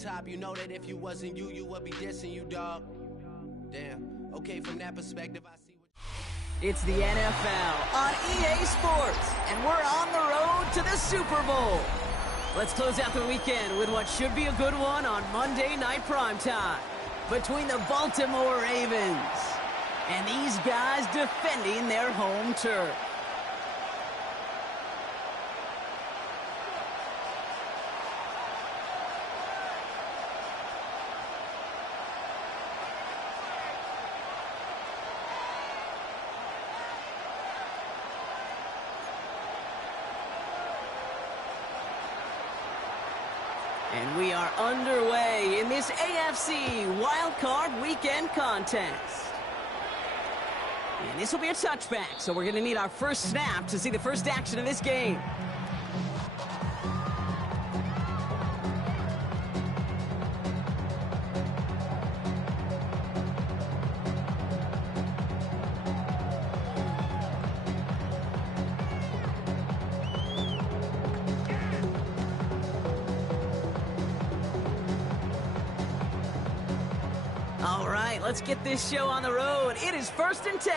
top, you know that if you wasn't you, you would be dissing you, dog. Damn. Okay, from that perspective, I see what... It's the NFL on EA Sports, and we're on the road to the Super Bowl. Let's close out the weekend with what should be a good one on Monday Night Primetime between the Baltimore Ravens and these guys defending their home turf. And we are underway in this AFC Wildcard Weekend contest. And this will be a touchback, so we're going to need our first snap to see the first action of this game. All right, let's get this show on the road. It is 1st and 10.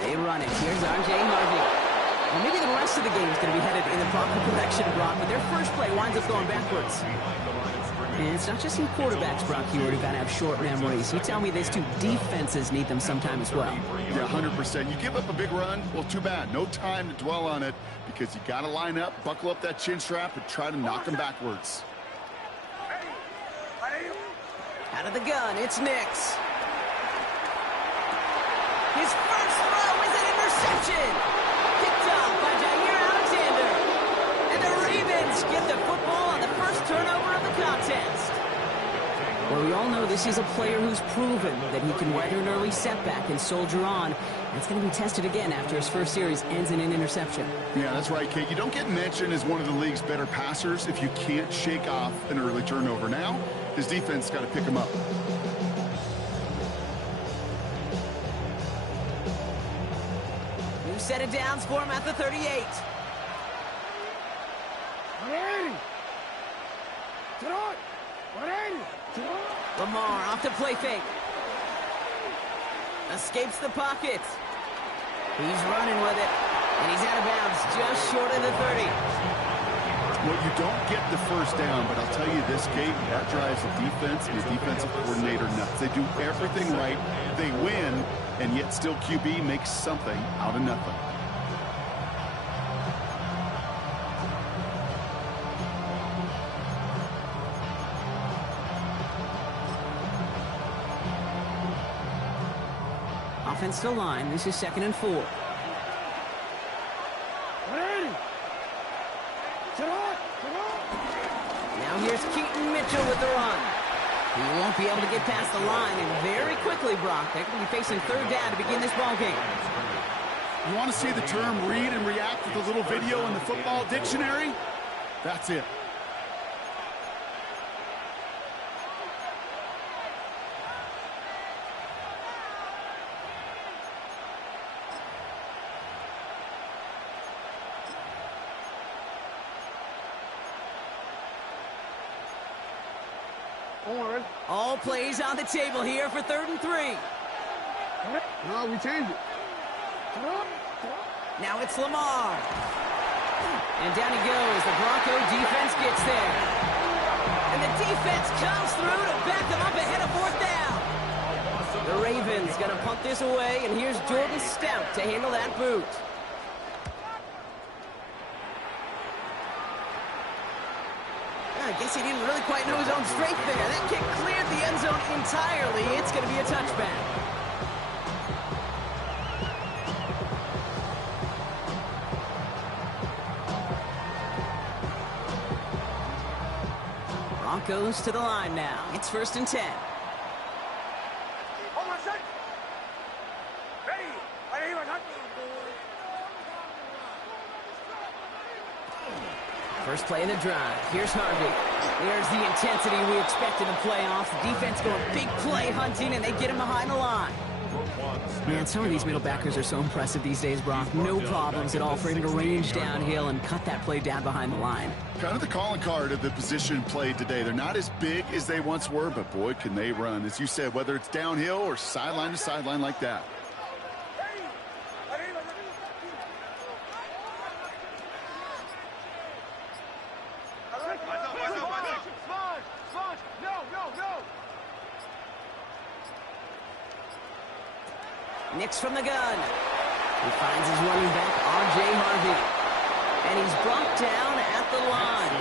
They run it. Here's R.J. Harvey. Well, maybe the rest of the game is going to be headed in the proper direction, Brock, but their first play winds up going backwards. And it's not just some quarterbacks, Brock, who got to have short memories. You tell me these two defenses need them sometime as well. Yeah, 100%. You give up a big run, well, too bad. No time to dwell on it because you got to line up, buckle up that chin strap, and try to knock them backwards. Out of the gun, it's Nix. His first throw is an interception. Picked off by Jair Alexander. And the Ravens get the football on the first turnover of the contest. Well, we all know this is a player who's proven that he can weather an early setback and soldier on. And it's going to be tested again after his first series ends in an interception. Yeah, that's right, Kate. You don't get mentioned as one of the league's better passers if you can't shake off an early turnover. Now, his defense got to pick him up. New set of downs for him at the 38. Lamar off the play fake. Escapes the pocket. He's running with it. And he's out of bounds just short of the 30. Well, you don't get the first down, but I'll tell you this, Kate, that drives the defense and the defensive coordinator nuts. They do everything right. They win, and yet still QB makes something out of nothing. Offensive line, this is 2nd and 4. Now here's Keaton Mitchell with the run. He won't be able to get past the line, and very quickly, Brock, they're going to be facing 3rd down to begin this ball game. You want to see the term read and react with a little video in the football dictionary? That's it. All plays on the table here for 3rd and 3. No, we changed it. Now it's Lamar. And down he goes. The Bronco defense gets there. And the defense comes through to back them up ahead of 4th down. The Ravens going to punt this away, and here's Jordan Stout to handle that boot. I guess he didn't really quite know his own strength there. That kick cleared the end zone entirely. It's going to be a touchback. Broncos to the line now. It's 1st and 10. First play of the drive. Here's Harvey. There's the intensity we expect in the playoffs. The defense going big play hunting, and they get him behind the line. Man, some of these middle backers are so impressive these days, Brock. No problems at all for him to range downhill and cut that play down behind the line. Kind of the calling card of the position played today. They're not as big as they once were, but boy, can they run. As you said, whether it's downhill or sideline to sideline like that. Nix from the gun. He finds his running back, R.J. Harvey. And he's brought down at the line.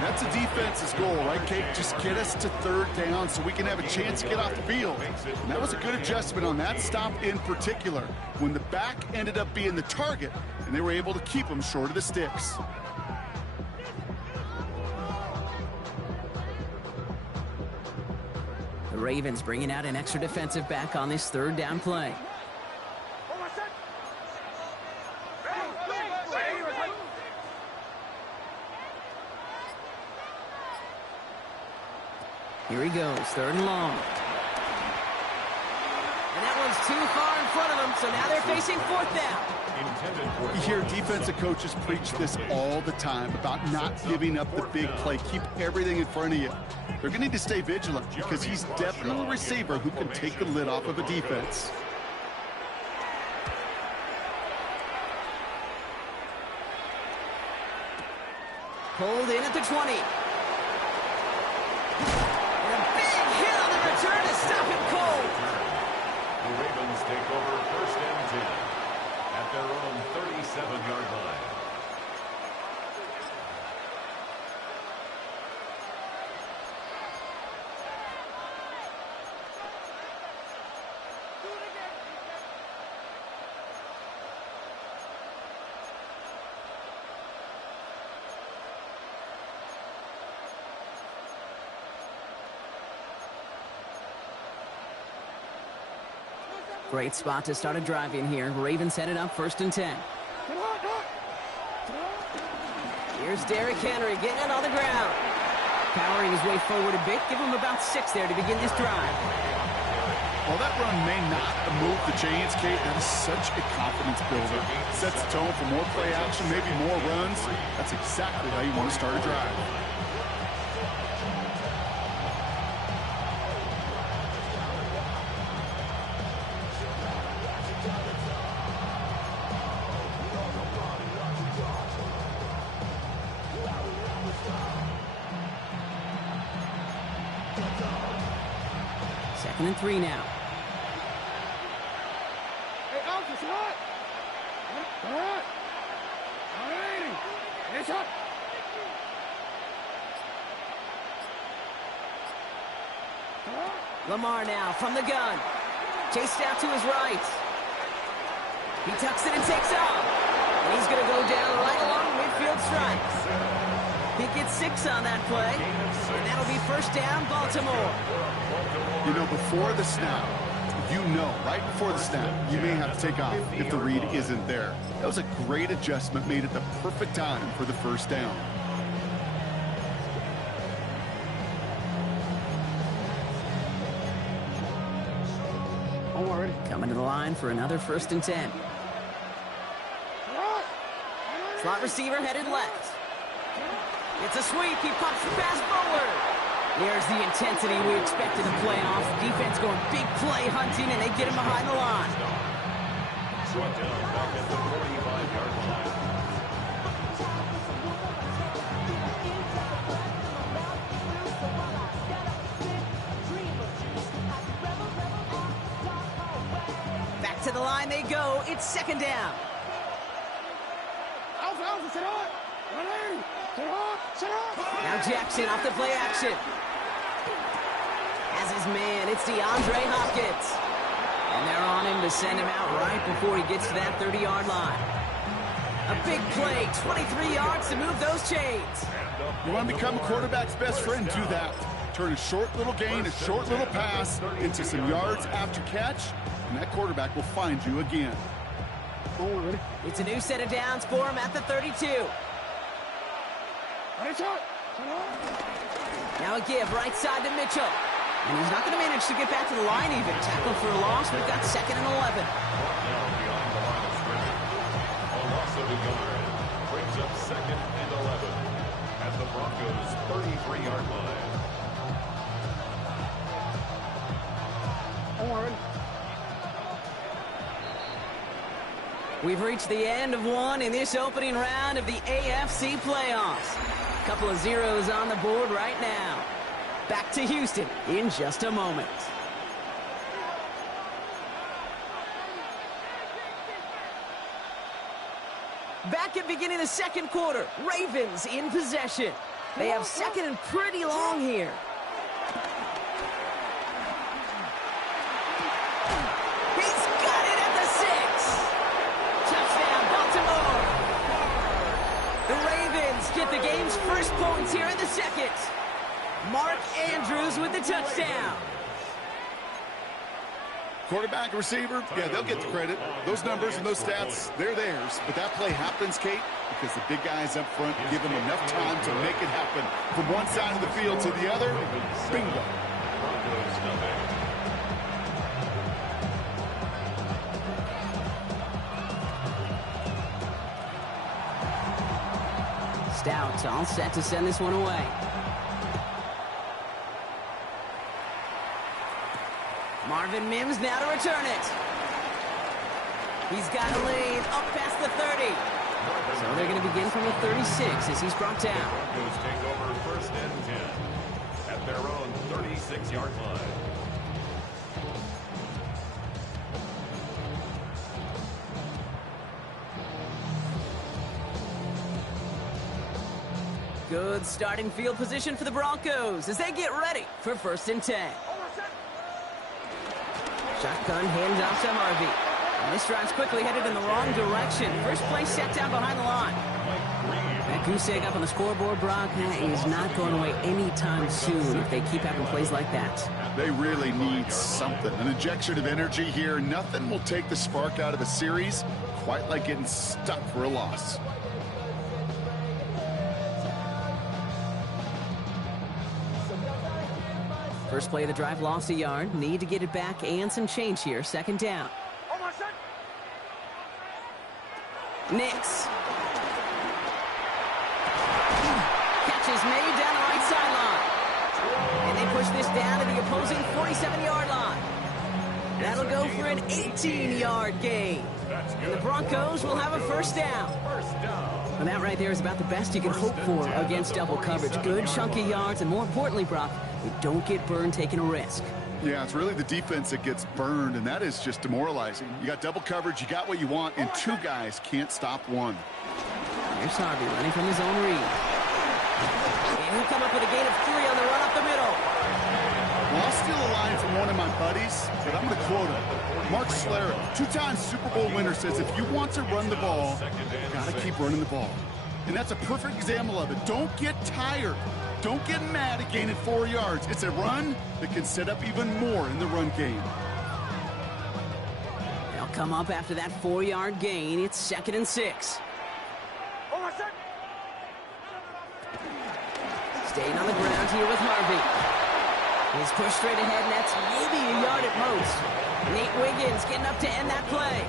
That's a defense's goal, right, Kate? Just get us to third down so we can have a chance to get off the field. And that was a good adjustment on that stop in particular, when the back ended up being the target, and they were able to keep him short of the sticks. The Ravens bringing out an extra defensive back on this third down play. Here he goes, third and long. And that one's too far in front of him, so now they're facing fourth down. You hear defensive coaches preach this all the time about not giving up the big play. Keep everything in front of you. They're going to need to stay vigilant because he's definitely a receiver who can take the lid off of a defense. Pulled in at the 20. And a big hit on the return to stop him cold. The Ravens take over first and 10 at their own 37-yard line. Great spot to start a drive in here. Ravens headed up first and 10. Here's Derrick Henry getting it on the ground. Powering his way forward a bit. Give him about 6 there to begin this drive. While that run may not move the chains, Kate, that is such a confidence builder. Sets the tone for more play action, maybe more runs. That's exactly how you want to start a drive. Second and 3 now. Hey, Alpha, what? What? All right. It's up. Lamar now from the gun. Chased out to his right. He tucks it and takes off. And he's going to go down right along midfield stripes. He gets 6 on that play. And that'll be first down, Baltimore. You know, before the snap, right before the snap, you may have to take off if the read isn't there. That was a great adjustment made at the perfect time for the first down. Already. Coming to the line for another first and 10. Slot receiver headed left. It's a sweep. He pops the pass forward. There's the intensity we expect in the playoffs. Defense going big play hunting, and they get him behind the line. Brought down back at the 45-yard line. Back to the line they go. It's second down. Alpha, sit on. Running. Sit on. Now Jackson off the play action. As his man, it's DeAndre Hopkins. And they're on him to send him out right before he gets to that 30-yard line. A big play, 23 yards to move those chains. You want to become a quarterback's best friend, do that. Turn a short little gain, a short little pass into some yards after catch, and that quarterback will find you again. Already. It's a new set of downs for him at the 32. Ready, shot. Now a give right side to Mitchell. And he's not going to manage to get back to the line even. Tackle for a loss. We've got 2nd and 11. Now behind the line of scrimmage. A loss of a yard. Brings up 2nd and 11 at the Broncos' 33-yard line. We've reached the end of one in this opening round of the AFC playoffs. A couple of zeros on the board right now. Back to Houston in just a moment. Back at beginning of the 2nd quarter, Ravens in possession. They have 2nd and pretty long here. He's got it at the 6. Touchdown, Baltimore. The Ravens get the game's first points here in the 2nd. Mark Andrews with the touchdown. Quarterback, receiver, yeah, they'll get the credit. Those numbers and those stats, they're theirs. But that play happens, Kate, because the big guys up front give them enough time to make it happen. From one side of the field to the other, bingo. Stout all set to send this one away. Marvin Mims now to return it. He's got a lead up past the 30. So they're going to begin from the 36 as he's brought down. Broncos take over 1st and 10 at their own 36-yard line. Good starting field position for the Broncos as they get ready for 1st and 10. Shotgun handoff to Harvey. And this drive's quickly headed in the wrong direction. First play set down behind the line. That goose egg up on the scoreboard, Brock, that is not going away anytime soon if they keep having plays like that. They really need something. An injection of energy here. Nothing will take the spark out of a series quite like getting stuck for a loss. First play of the drive lost a yard. Need to get it back and some change here. 2nd down. Nix. Catch is made down the right sideline. And they push this down to the opposing 47-yard line. That'll go for an 18-yard gain. And the Broncos will have a 1st down. And that right there is about the best you can hope for against double coverage. Good chunky yards, and more importantly, Brock, you don't get burned taking a risk. Yeah, it's really the defense that gets burned, and that is just demoralizing. You got double coverage, you got what you want, and 2 guys can't stop one. Here's Harvey running from his own read. And he'll come up with a gain of 3 on the run up the middle. Well, I'll steal a line from one of my buddies, but I'm going to quote him. Mark Schlereth, 2-time Super Bowl winner, says if you want to run the ball, you got to keep running the ball. And that's a perfect example of it. Don't get tired. Don't get mad at gaining 4 yards. It's a run that can set up even more in the run game. They'll come up after that 4-yard gain. It's 2nd and 6. Staying on the ground here with Harvey. He's pushed straight ahead, and that's maybe a yard at most. Nate Wiggins getting up to end that play.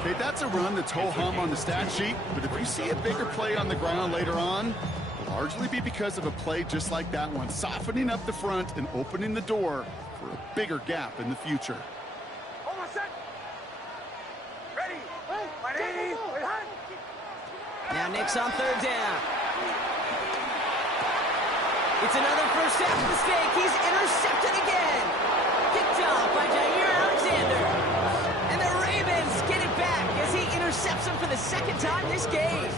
Okay, that's a run that's ho-hum on the stat sheet, but if you see a bigger play on the ground later on, it'll largely be because of a play just like that one, softening up the front and opening the door for a bigger gap in the future. Now Nick's on 3rd down. It's another first half mistake. He's intercepted again. Picked off by Jair Alexander. And the Ravens get it back as he intercepts him for the 2nd time this game.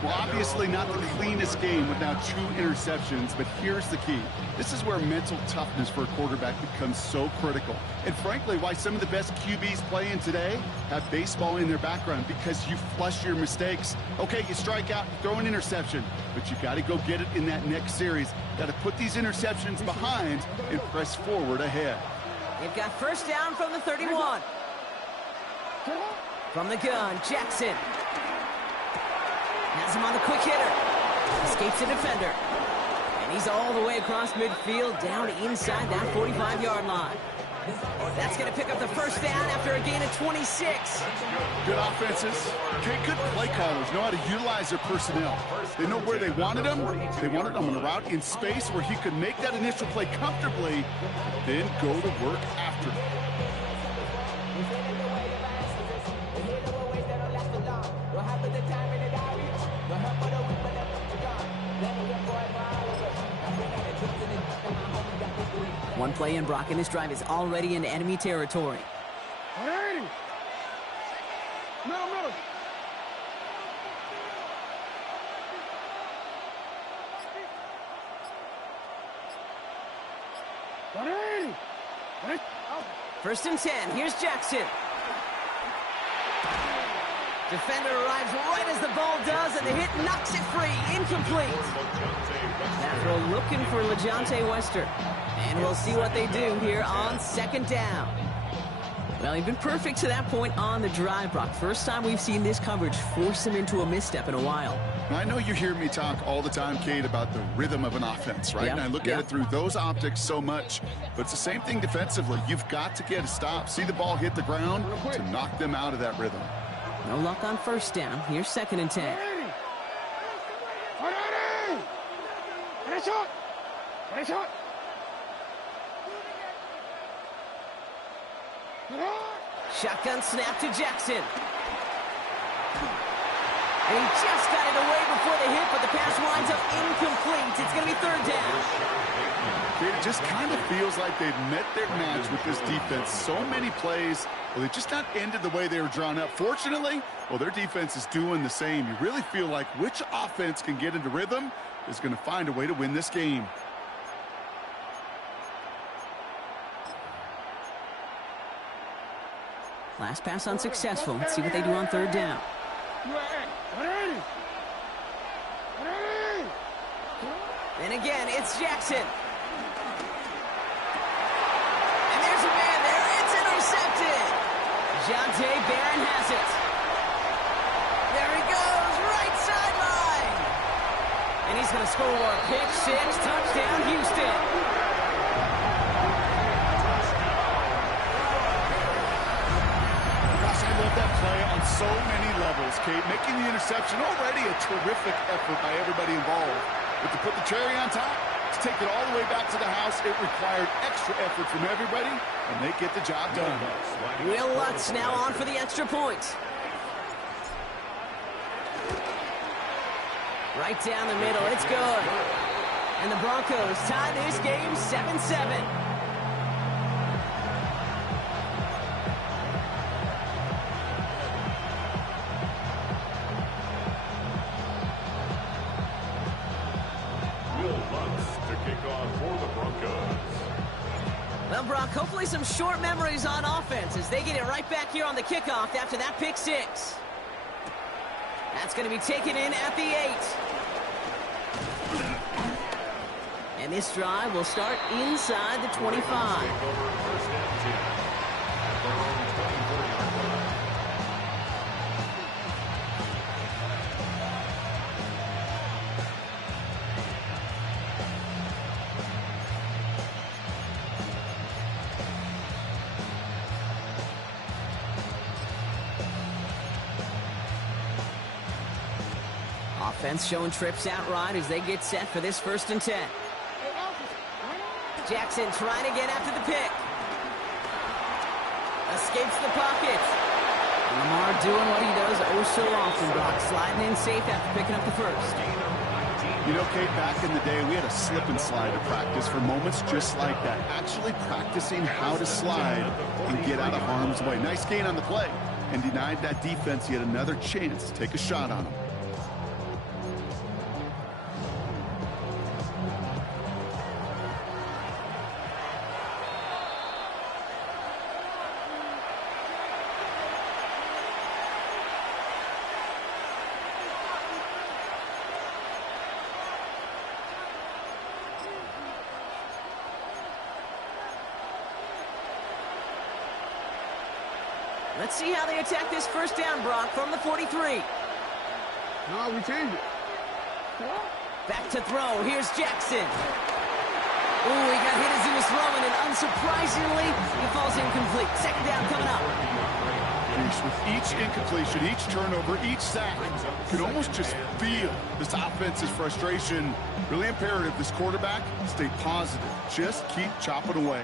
Well, obviously not the cleanest game with now 2 interceptions, but here's the key. This is where mental toughness for a quarterback becomes so critical. And frankly, why some of the best QBs playing today have baseball in their background, because you flush your mistakes. Okay, you strike out, you throw an interception, but you got to go get it in that next series. Got to put these interceptions behind and press forward ahead. They've got first down from the 31. From the gun, Jackson. Has him on the quick hitter. Escapes the defender. And he's all the way across midfield, down inside that 45-yard line. That's going to pick up the first down after a gain of 26. Good offenses. Okay, good play callers know how to utilize their personnel. They know where they wanted him. They wanted him on a route in space where he could make that initial play comfortably, then go to work after. One play in, Brock, and this drive is already into enemy territory. 180. Middle. 180. First and 10. Here's Jackson. Defender arrives right as the ball does, and the hit knocks it free. Incomplete. That throw looking for LeJohntay Wester. And we'll see what they do here on second down. Well, he's been perfect to that point on the drive, Brock. First time we've seen this coverage force him into a misstep in a while. I know you hear me talk all the time, Kate, about the rhythm of an offense, right? And I look at it through those optics so much. But it's the same thing defensively. You've got to get a stop, see the ball hit the ground to knock them out of that rhythm. No luck on first down. Here's second and 10. 180. And it's shot. Shotgun snap to Jackson. And he just got it away before the hit, but the pass winds up incomplete. It's going to be third down. It just kind of feels like they've met their match with this defense. So many plays, well, they just not ended the way they were drawn up. Fortunately, well, their defense is doing the same. You really feel like which offense can get into rhythm is going to find a way to win this game. Last pass unsuccessful. Let's see what they do on third down. 180. And again, it's Jackson. And there's a man there. It's intercepted. Jonte Barron has it. There he goes, right sideline. And he's going to score. Pick six, touchdown, Houston. Gosh, I love that play on so many levels, Kate. Making the interception, already a terrific effort by everybody involved. But to put the cherry on top, to take it all the way back to the house, it required extra effort from everybody, and they get the job done. Will Lutz now on for the extra point. Right down the middle, it's good. And the Broncos tie this game 7-7. Well, Brock, hopefully some short memories on offense as they get it right back here on the kickoff after that pick six. That's going to be taken in at the 8. And this drive will start inside the 25. Offense showing trips out right as they get set for this first and 10. Jackson trying to get after the pick. Escapes the pocket. And Lamar doing what he does oh so often, Brock. Sliding in safe after picking up the first. You know, Kate, back in the day, we had a slip and slide to practice for moments just like that. Actually practicing how to slide and get out of harm's way. Nice gain on the play. And denied that defense yet another chance to take a shot on him. Let's see how they attack this first down, Brock, from the 43. No, we changed it. Back to throw. Here's Jackson. Ooh, he got hit as he was throwing, and unsurprisingly, he falls incomplete. Second down coming up. With each incompletion, each turnover, each sack, you can almost just feel this offense's frustration. Really imperative, this quarterback, stay positive. Just keep chopping away.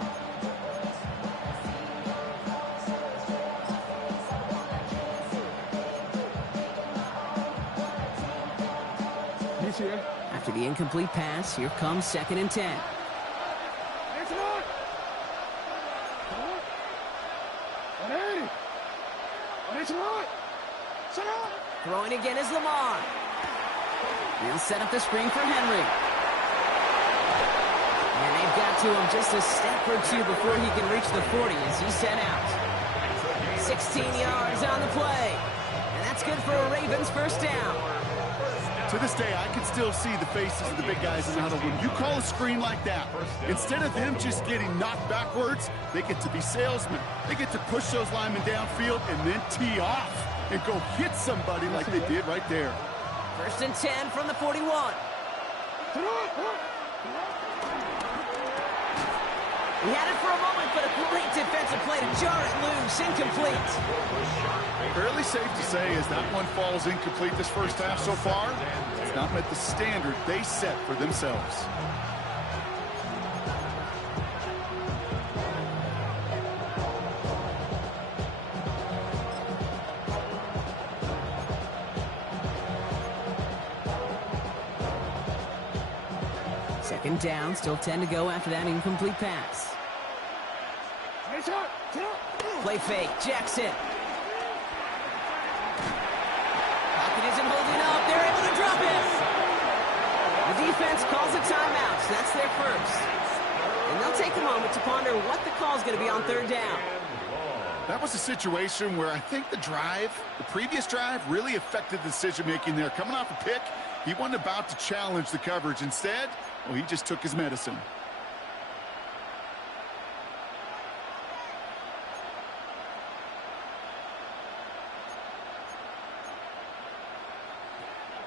After the incomplete pass, here comes 2nd and 10. Throwing again is Lamar. He'll set up the screen for Henry. And they've got to him just a step or two before he can reach the 40 as he's sent out. 16 yards on the play. And that's good for a Ravens first down. To this day, I can still see the faces of the big guys in the huddle. When you call a screen like that, instead of them just getting knocked backwards, they get to be salesmen. They get to push those linemen downfield and then tee off and go hit somebody like they did right there. 1st and 10 from the 41. He had it for a moment, but a great defensive play to jar it loose. Incomplete. Fairly safe to say as that one falls incomplete this first half so far, it's not met the standard they set for themselves. Second down, still 10 to go after that incomplete pass. Play fake, Jackson. Pocket isn't holding up. They're able to drop it. The defense calls a timeout. So that's their first. And they'll take a moment to ponder what the call is going to be on 3rd down. That was a situation where I think the previous drive, really affected the decision-making there. Coming off a pick, he wasn't about to challenge the coverage. Instead, well, he just took his medicine.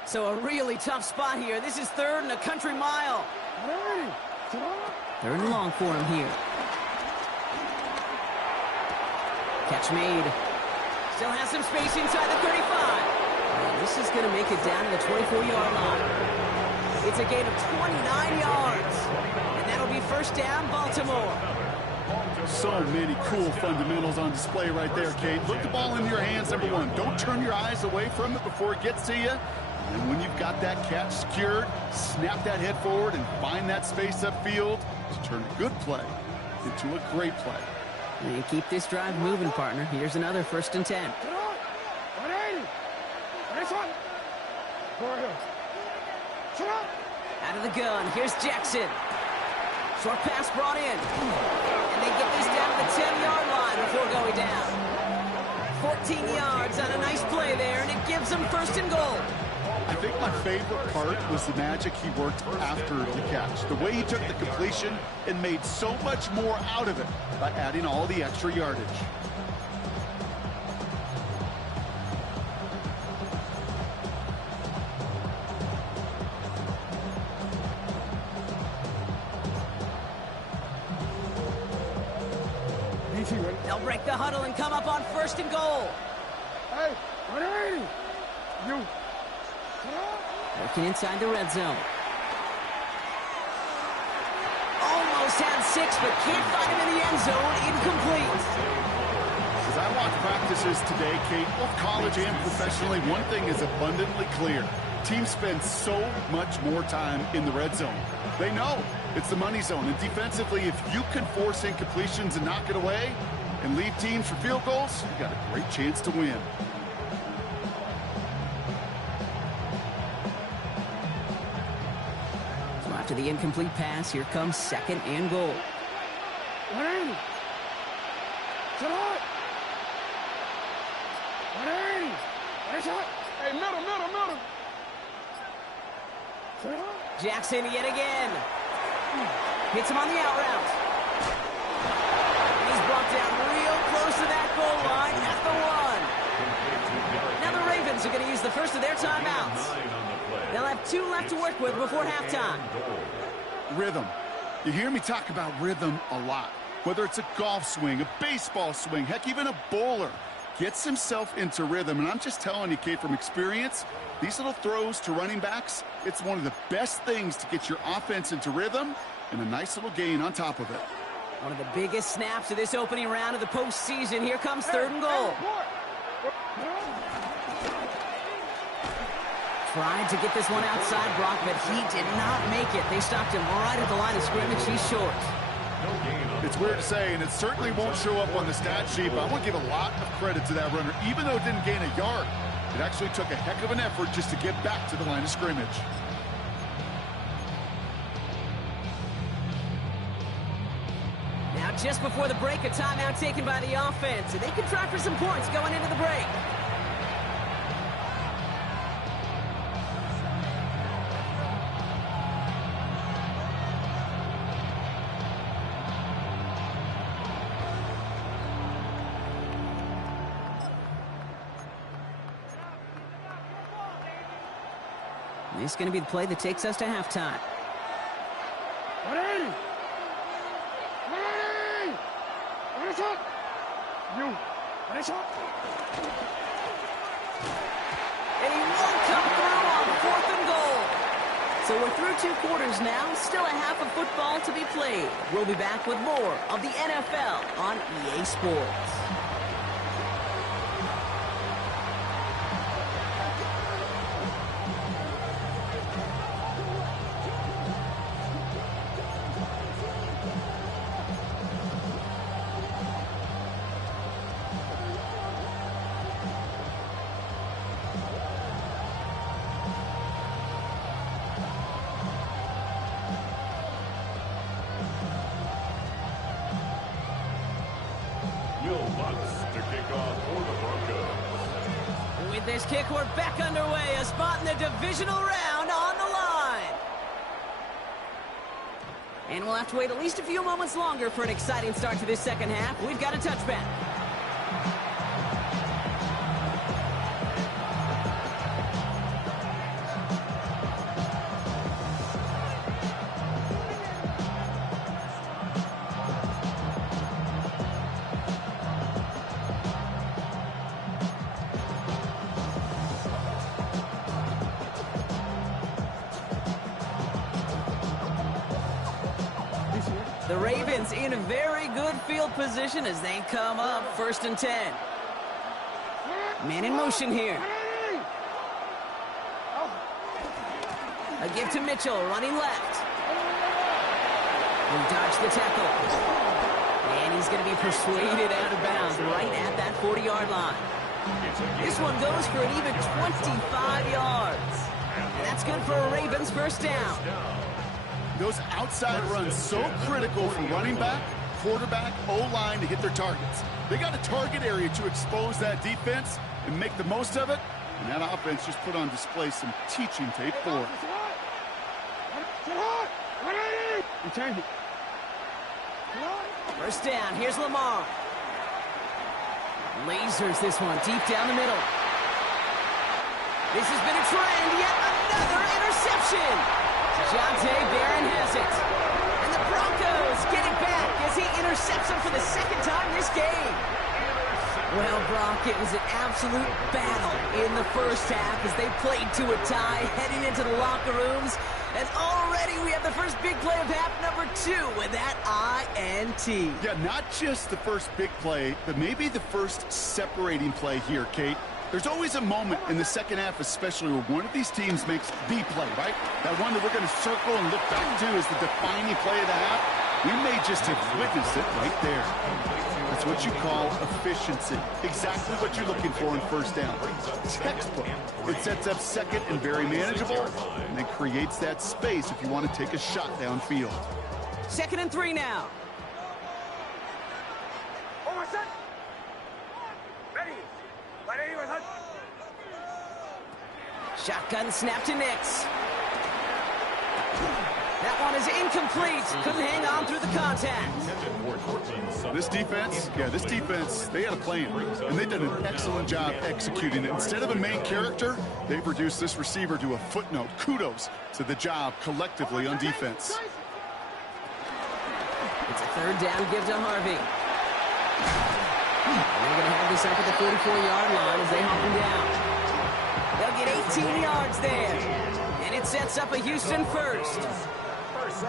So a really tough spot here. This is 3rd and a country mile. 3rd and long for him here. Catch made. Still has some space inside the 35. And this is going to make it down to the 24-yard line. It's a gain of 29 yards. And that'll be first down, Baltimore. So many cool fundamentals on display right there, Kate. Look the ball into your hands, number one. Don't turn your eyes away from it before it gets to you. And when you've got that catch secured, snap that head forward and find that space upfield to turn a good play into a great play. And keep this drive moving, partner. Here's another 1st and 10. Out of the gun. Here's Jackson. Short pass brought in. And they get this down to the 10-yard line before going down. 14 yards on a nice play there, and it gives them 1st and goal. I think my favorite part was the magic he worked after the catch. The way he took the completion and made so much more out of it by adding all the extra yardage. They'll break the huddle and come up on 1st and goal. Hey, ready? You. Working inside the red zone. Almost had 6, but can't find him in the end zone. Incomplete. As I watch practices today, Kate, both college and professionally, one thing is abundantly clear. Teams spend so much more time in the red zone. They know it's the money zone. And defensively, if you can force incompletions and knock it away and leave teams for field goals, you got a great chance to win. So after the incomplete pass, here comes 2nd and goal. Hey, middle. Jackson yet again. Hits him on the out route. He's brought down real close to that goal line at the 1. Now the Ravens are going to use the first of their timeouts. They'll have 2 left to work with before halftime. Rhythm. You hear me talk about rhythm a lot. Whether it's a golf swing, a baseball swing, heck, even a bowler gets himself into rhythm. And I'm just telling you, Kate, from experience, these little throws to running backs, it's one of the best things to get your offense into rhythm and a nice little gain on top of it. One of the biggest snaps of this opening round of the postseason. Here comes 3rd and goal. Trying to get this one outside, Brock, but he did not make it. They stopped him right at the line of scrimmage. He's short. It's weird to say, and it certainly won't show up on the stat sheet, but I want to give a lot of credit to that runner. Even though it didn't gain a yard, it actually took a heck of an effort just to get back to the line of scrimmage. Now, just before the break, a timeout taken by the offense, and they can try for some points going into the break. This is going to be the play that takes us to halftime. Ready! Ready! Ready, shot! You! Ready, shot! And he won't come through on 4th and goal. So we're through 2 quarters now. Still a half of football to be played. We'll be back with more of the NFL on EA Sports. With this kick, we're back underway. A spot in the divisional round on the line. And we'll have to wait at least a few moments longer for an exciting start to this second half. We've got a touchback. The Ravens in a very good field position as they come up 1st and 10. Man in motion here. A give to Mitchell, running left. He dodged the tackle. And he's going to be persuaded out of bounds right at that 40-yard line. This one goes for an even 25 yards. And that's good for a Ravens 1st down. Those outside runs so critical for running back, quarterback, O-line to hit their targets. They got a target area to expose that defense and make the most of it. And that offense just put on display some teaching tape for it. First down, here's Lamar. Lasers this one deep down the middle. This has been a trend, yet another interception. Jonte Barron has it. And the Broncos get it back as he intercepts him for the 2nd time this game. Well, Brock, it was an absolute battle in the 1st half as they played to a tie heading into the locker rooms. And already we have the first big play of half number 2 with that INT. Yeah, not just the first big play, but maybe the first separating play here, Kate. There's always a moment in the second half, especially where one of these teams makes the play, right? That one that we're going to circle and look back to as the defining play of the half. We may just have witnessed it right there. That's what you call efficiency. Exactly what you're looking for in 1st down. Textbook. It sets up 2nd and very manageable, and then creates that space if you want to take a shot downfield. 2nd and 3 now. Shotgun snap to Nix. That one is incomplete. Couldn't hang on through the contact. This defense, they had a plan, and they've done an excellent job executing it. Instead of a main character, they've reduced this receiver to a footnote. Kudos to the job collectively on defense. It's a third down give to Harvey. They're going to have this up at the 44-yard line as they haul him down. They'll get 18 yards there, and it sets up a Houston first.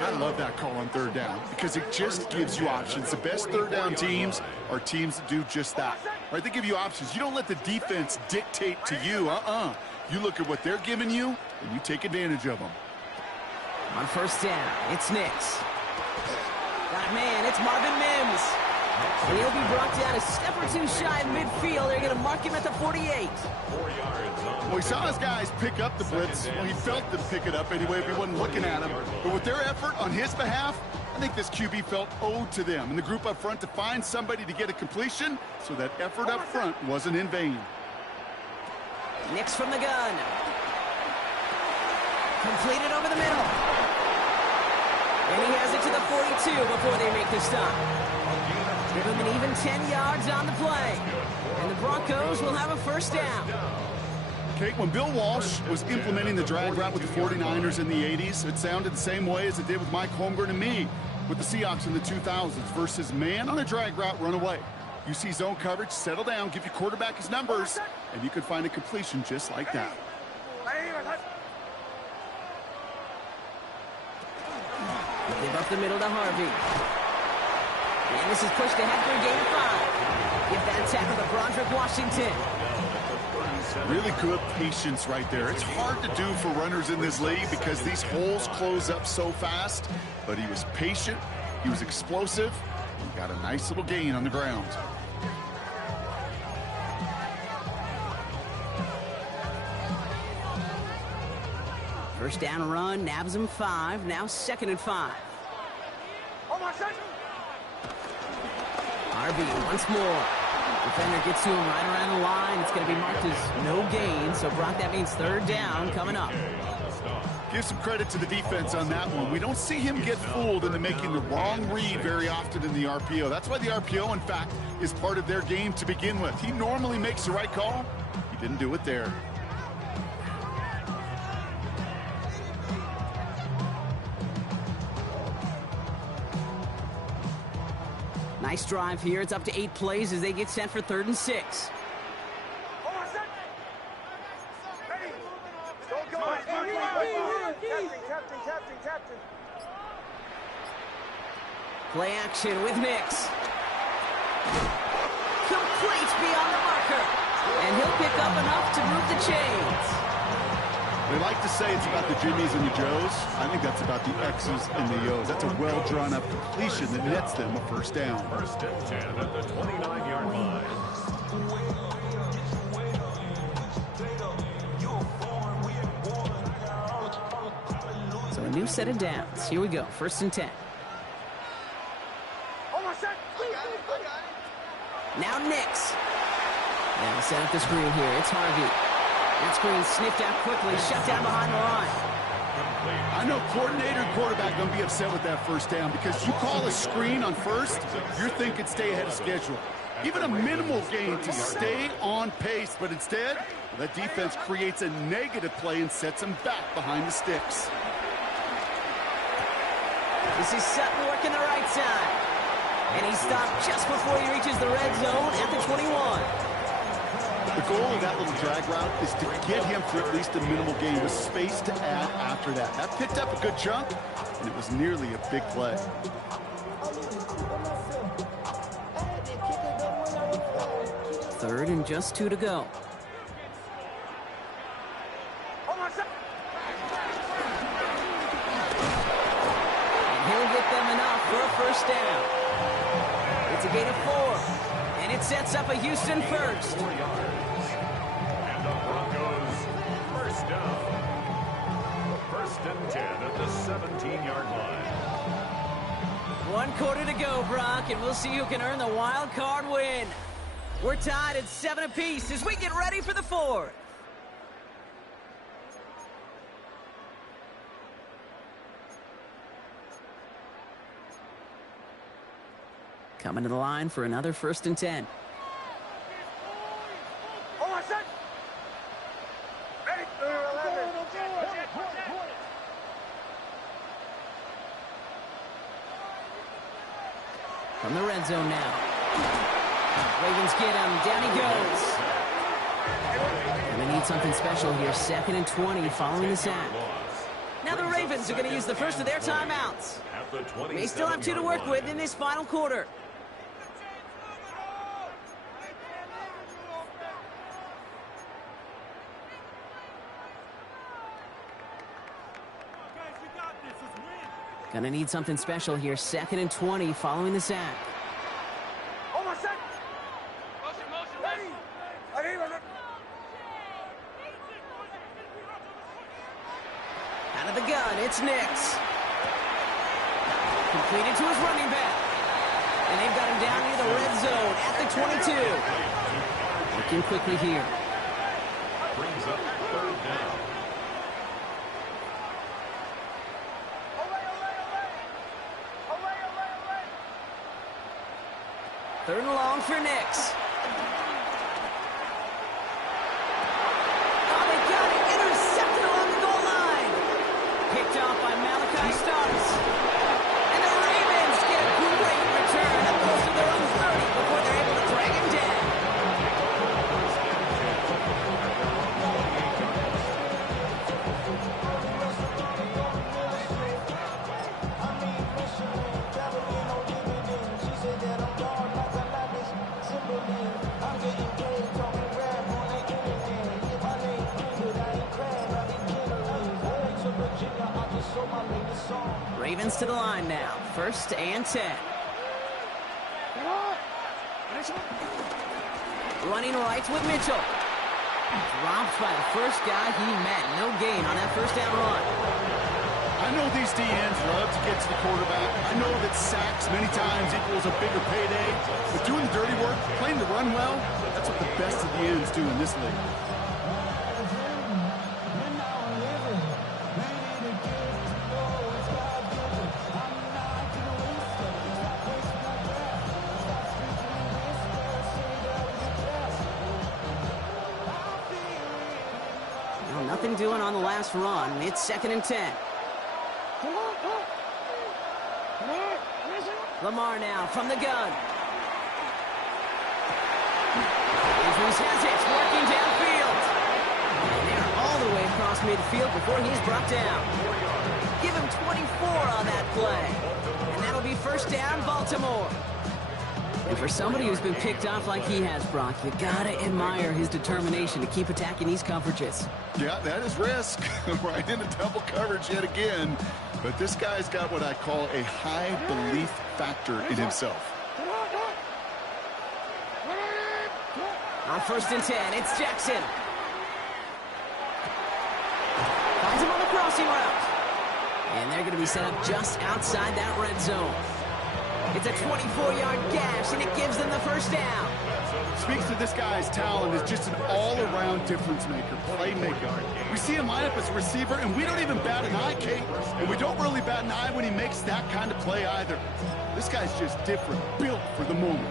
I love that call on third down because it just gives you options. The best third down teams are teams that do just that. Right? They give you options. You don't let the defense dictate to you. You look at what they're giving you, and you take advantage of them. On first down, it's Nix. Got a man, it's Marvin Mims. And he'll be brought down a step or two shy of midfield. They're going to mark him at the 48. Well, he saw his guys pick up the blitz. Well, he felt them pick it up anyway if he wasn't looking at him. But with their effort on his behalf, I think this QB felt owed to them and the group up front to find somebody to get a completion, so that effort up front wasn't in vain. Nix from the gun. Completed over the middle. And he has it to the 42 before they make the stop. Give him an even 10 yards on the play. And the Broncos will have a first down. Okay, when Bill Walsh was implementing the drag route with the 49ers in the 80s, it sounded the same way as it did with Mike Holmgren and me with the Seahawks in the 2000s versus man on a drag route, run away. You see zone coverage, settle down, give your quarterback his numbers, and you can find a completion just like that. Give up the middle to Harvey. And this is pushed ahead for a gain of 5. Give that tackle to Broderick Washington. Really good patience right there. It's hard to do for runners in this league because these holes close up so fast. But he was patient, he was explosive, and got a nice little gain on the ground. First down run, nabs him 5. Now 2nd and 5. Harvey once more. Defender gets to him right around the line. It's going to be marked as no gain. So, Brock, that means third down coming up. Give some credit to the defense on that one. We don't see him get fooled into making the wrong read very often in the RPO. That's why the RPO, in fact, is part of their game to begin with. He normally makes the right call. He didn't do it there. Nice drive here. It's up to 8 plays as they get set for 3rd and 6. Play action with Nix. Complete beyond the marker. And he'll pick up enough to move the chains. They like to say it's about the Jimmies and the Joes. I think that's about the X's and the O's. That's a well-drawn-up completion that nets them a first down. First and 10 at the 29-yard line. So a new set of downs. Here we go. 1st and 10. Now Nix. And he'll set up the screen here. It's Harvey. That screen sniffed out quickly, shut down behind the line. I know coordinator and quarterback going to be upset with that first down because you call a screen on first, you're thinking stay ahead of schedule. Even a minimal gain to stay on pace, but instead, that defense creates a negative play and sets them back behind the sticks. This is Sutton working the right side. And he stopped just before he reaches the red zone at the 21. The goal of that little drag route is to get him for at least a minimal gain with space to add after that. That picked up a good chunk, and it was nearly a big play. Third and just 2 to go. And he'll get them enough for a first down. It's a gain of 4. And it sets up a Houston first. And the Broncos first down. First and 10 at the 17-yard line. 1 quarter to go, Brock, and we'll see who can earn the wild card win. We're tied at 7 apiece as we get ready for the 4th. Coming to the line for another 1st and 10. From the red zone now. Ravens get him. Down he goes. And they need something special here. 2nd and 20 following the sack. Now the Ravens are going to use the first of their timeouts. They still have 2 to work with in this final quarter. Gonna need something special here. 2nd and 20 following the sack. Out of the gun, it's Nix. Completed to his running back. And they've got him down near the red zone at the 22. Working quickly here. Brings up 3rd down. Third and long for Nix. Oh, they got it. Intercepted along the goal line. Picked off by Malachi Starks. And the Ravens get a great return up close to their own 30 before they're able to drag him down. Ravens to the line now. 1st and 10. Running right with Mitchell. Dropped by the first guy he met. No gain on that 1st down run. I know these DNs love to get to the quarterback. I know that sacks many times equals a bigger payday. But doing the dirty work, playing the run well, that's what the best of the ends do in this league. Nothing doing on the last run. It's 2nd and 10. Lamar now from the gun. Andrews has it, working downfield. And they're all the way across midfield before he's brought down. Give him 24 on that play. And that'll be 1st down, Baltimore. And for somebody who's been picked off like he has, Brock, you gotta admire his determination to keep attacking these coverages. Yeah, that is risk. Right into double coverage yet again. But this guy's got what I call a high belief factor in himself. On 1st and 10, it's Jackson. Finds him on the crossing route. And they're going to be set up just outside that red zone. It's a 24-yard gash, and it gives them the 1st down. Speaks to this guy's talent as just an all-around difference maker, playmaker. We see him line up as a receiver, and we don't even bat an eye, Kate. And we don't really bat an eye when he makes that kind of play either. This guy's just different, built for the moment.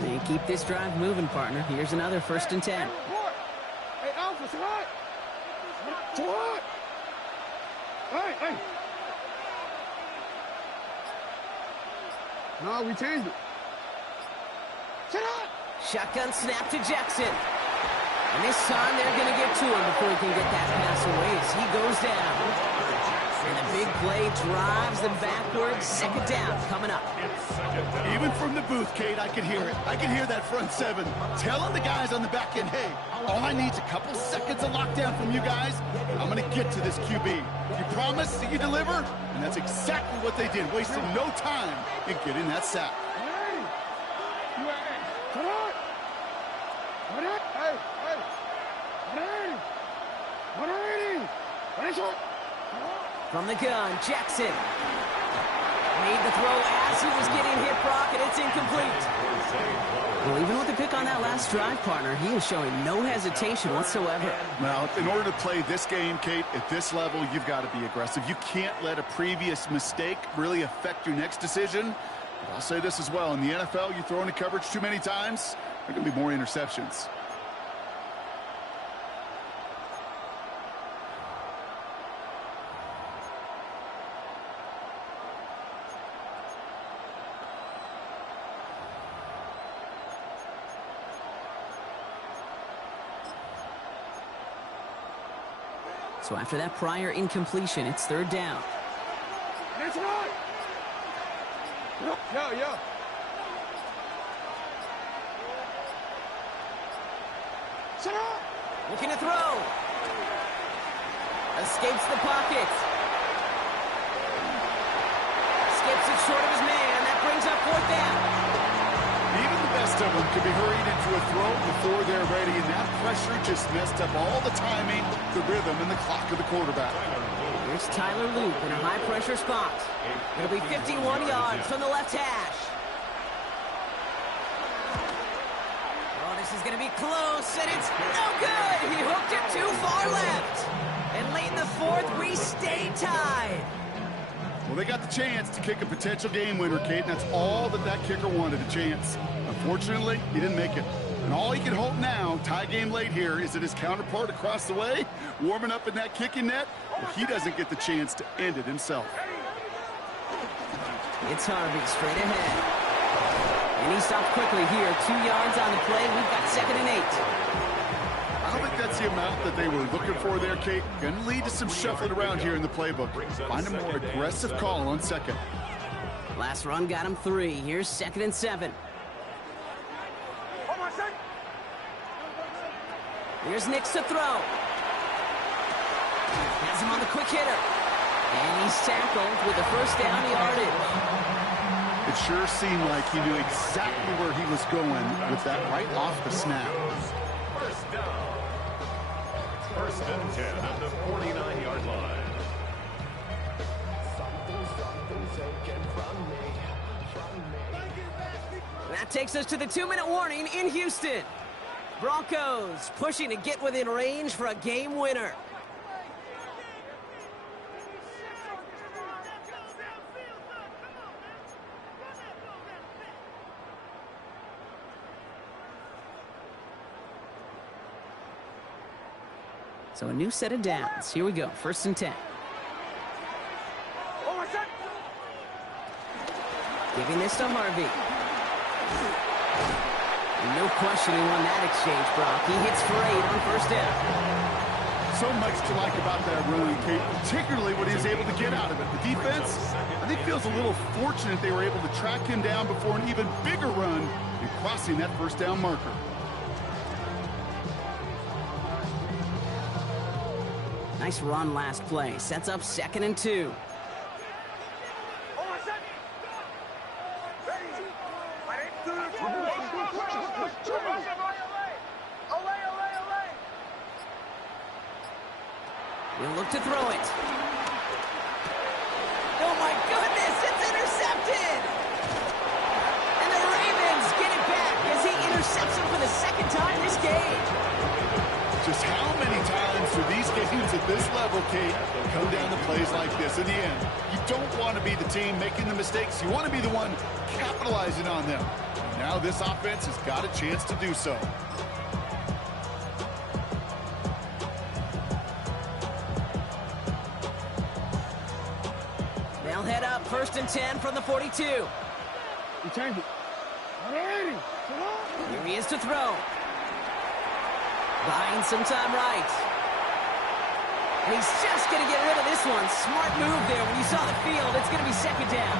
They keep this drive moving, partner. Here's another 1st and 10. Hey, Alpha, so what? So what? Hey. No, we changed it. Sit up! Shotgun snap to Jackson. And this time they're going to get to him before he can get that pass away as he goes down. And the big play drives them backwards. 2nd down coming up. Even from the booth, Kate, I can hear it. I can hear that front 7 telling the guys on the back end, hey, all I need is a couple seconds of lockdown from you guys. I'm going to get to this QB. You promise that you deliver? And that's exactly what they did, wasting no time in getting that sack. From the gun, Jackson. Made the throw as he was getting hit, Brock, and it's incomplete. Well, even with the pick on that last drive, partner, he is showing no hesitation whatsoever. Well, in order to play this game, Kate, at this level, you've got to be aggressive. You can't let a previous mistake really affect your next decision. I'll say this as well. In the NFL, you throw into coverage too many times, there are going to be more interceptions. So after that prior incompletion, it's third down. That's right. Yeah. Set up. Looking to throw. Escapes the pocket. Skips it short of his man. That brings up fourth down. Even the best of them could be hurried into a throw before they're ready, and that pressure just messed up all the timing, the rhythm, and the clock of the quarterback. Here's Tyler Loop in a high-pressure spot. It'll be 51 yards from the left hash. Oh, this is going to be close, and it's no good. He hooked it too far left. And late in the fourth, we stay tied. Well, they got the chance to kick a potential game winner, Kate, and that's all that kicker wanted, a chance. Unfortunately, he didn't make it. And all he can hope now, tie game late here, is that his counterpart across the way, warming up in that kicking net, well, he doesn't get the chance to end it himself. It's Harvey straight ahead. And he stopped quickly here. 2 yards on the play. We've got 2nd and 8. I don't think that's the amount that they were looking for there, Kate. Going to lead to some shuffling around here in the playbook. Find a more aggressive call on second. Last run got him 3. Here's 2nd and 7. Here's Nix to throw. Has him on the quick hitter. And he's tackled with a first down yardage. It sure seemed like he knew exactly where he was going with that right off the snap. First down. 1st and 10 at the 49-yard line. That takes us to the 2-minute warning in Houston. Broncos pushing to get within range for a game winner. So a new set of downs. Here we go. 1st and 10. Giving this to Harvey. No questioning on that exchange, Brock. He hits for 8 on 1st down. So much to like about that run, Kate, particularly what he was able to get out of it. The defense, I think, feels a little fortunate they were able to track him down before an even bigger run and crossing that 1st down marker. Nice run last play. Sets up 2nd and 2. He'll look to throw it. Oh, my goodness, it's intercepted! And the Ravens get it back as he intercepts him for the 2nd time this game. Just how many times do these games at this level, Kate, come down to plays like this? In the end, you don't want to be the team making the mistakes. You want to be the one capitalizing on them. Now this offense has got a chance to do so. They'll head up 1st and 10 from the 42. Here he is to throw. Buying some time right. And he's just going to get rid of this one. Smart move there when you saw the field. It's going to be 2nd down.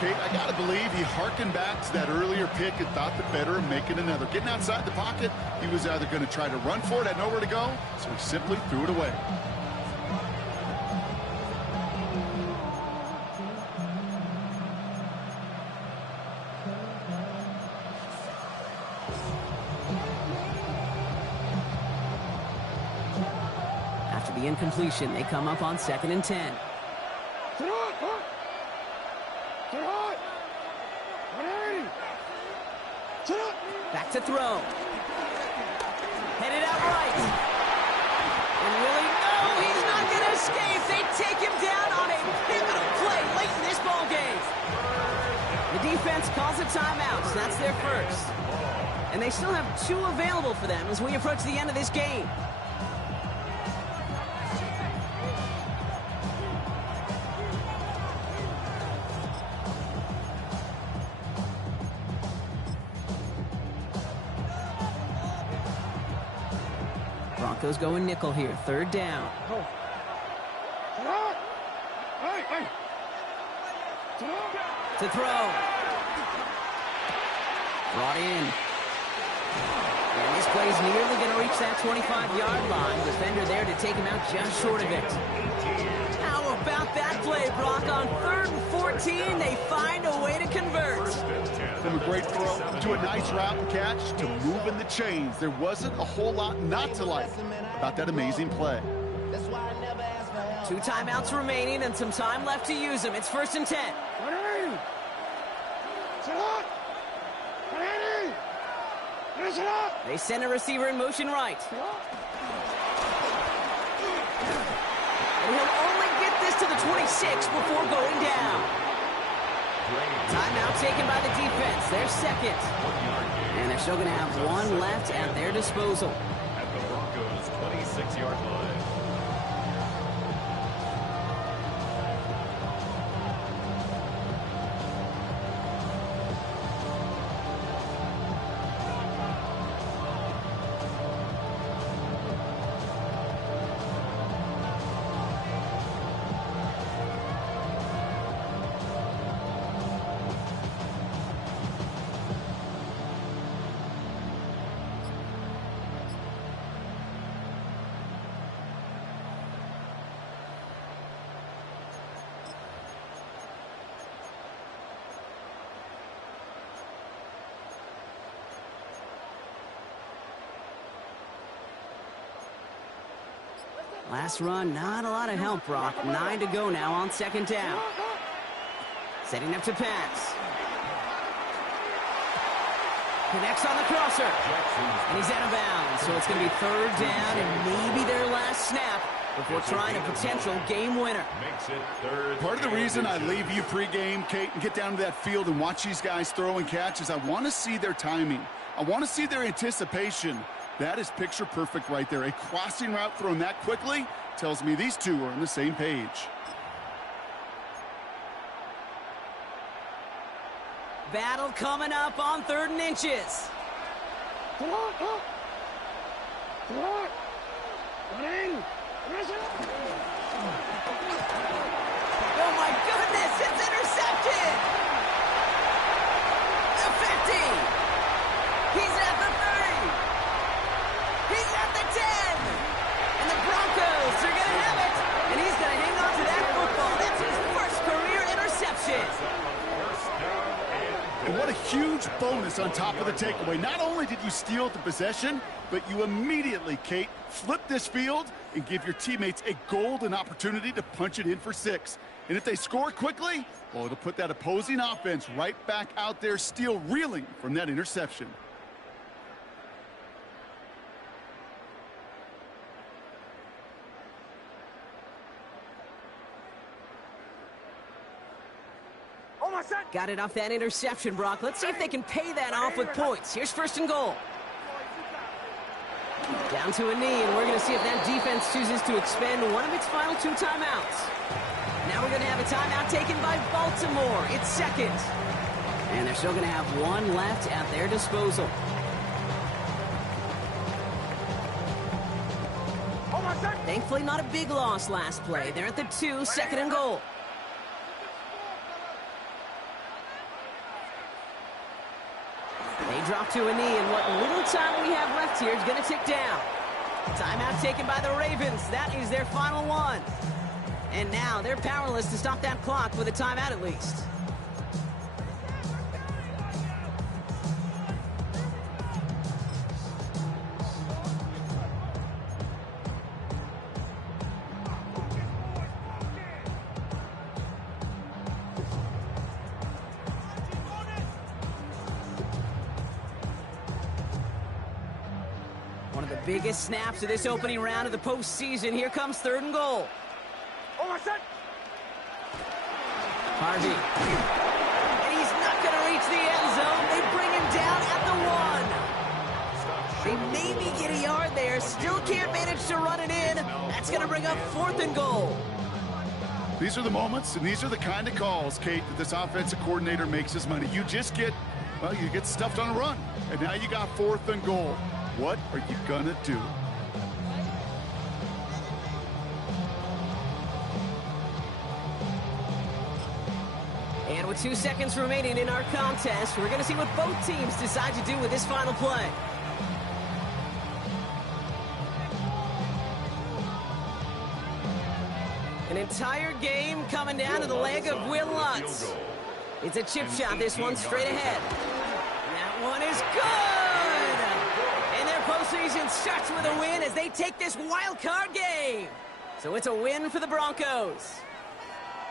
Kate, I got to believe he hearkened back to that earlier pick and thought the better of making another. Getting outside the pocket, he was either going to try to run for it, had nowhere to go, so he simply threw it away. After the incompletion, they come up on 2nd and 10. Back to throw. Headed out right. And really, no, he's not going to escape. They take him down on a pivotal play late in this ball game. calls a timeout, so that's their first. And they still have 2 available for them as we approach the end of this game. Broncos going nickel here, 3rd down. To throw. Brought in. And this play is nearly going to reach that 25-yard line. Defender there to take him out just short of it. How about that play, Brock? On 3rd and 14, they find a way to convert. From a great throw to a nice route and catch to moving the chains. There wasn't a whole lot not to like about that amazing play. 2 timeouts remaining and some time left to use them. It's 1st and 10. They send a receiver in motion right. And he'll only get this to the 26 before going down. Timeout taken by the defense. Their second. And they're still going to have 1 left at their disposal. At the Broncos' 26-yard line. Last run, not a lot of help, Brock. 9 to go now on 2nd down. Setting up to pass. Connects on the crosser. And he's out of bounds. So it's going to be 3rd down and maybe their last snap before trying a potential game winner. Makes it 3rd. Part of the reason I leave you pregame, Kate, and get down to that field and watch these guys throw and catch is I want to see their timing. I want to see their anticipation. That is picture perfect right there. A crossing route thrown that quickly tells me these two are on the same page. Battle coming up on 3rd and inches. Oh my goodness, it's intercepted! The 50! He's at the 30! He's at the 10! And the Broncos are going to have it! And he's going to hang on to that football. That's his first career interception. And what a huge bonus on top of the takeaway. Not only did you steal the possession, but you immediately, Kate, flip this field and give your teammates a golden opportunity to punch it in for 6. And if they score quickly, well, it'll put that opposing offense right back out there, still reeling from that interception. Got it off that interception, Brock. Let's see if they can pay that off with points. Here's 1st and goal. Down to a knee, and we're going to see if that defense chooses to expend one of its final 2 timeouts. Now we're going to have a timeout taken by Baltimore. It's 2nd. And they're still going to have 1 left at their disposal. Thankfully, not a big loss last play. They're at the 2, 2nd and goal. They drop to a knee, and what little time we have left here is going to tick down. Timeout taken by the Ravens. That is their final one. And now they're powerless to stop that clock with a timeout at least. One of the biggest snaps of this opening round of the postseason. Here comes 3rd and goal. Harvey. And he's not going to reach the end zone. They bring him down at the 1. They maybe get a yard there. Still can't manage to run it in. That's going to bring up 4th and goal. These are the moments, and these are the kind of calls, Kate, that this offensive coordinator makes his money. You just get, well, you get stuffed on a run, and now you got 4th and goal. What are you going to do? And with 2 seconds remaining in our contest, we're going to see what both teams decide to do with this final play. An entire game coming down to the leg of Will Lutz. It's a chip shot, this one straight ahead. And that one is good! And their postseason starts with a win as they take this wild card game. So it's a win for the Broncos.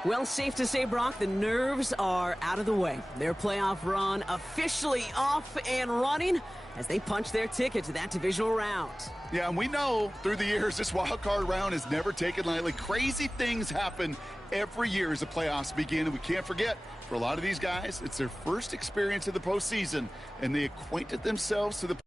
Well, safe to say, Brock, the nerves are out of the way. Their playoff run officially off and running as they punch their ticket to that divisional round. Yeah, and we know through the years this wild card round is never taken lightly. Crazy things happen every year as the playoffs begin, and we can't forget, for a lot of these guys, it's their first experience of the postseason, and they acquainted themselves to the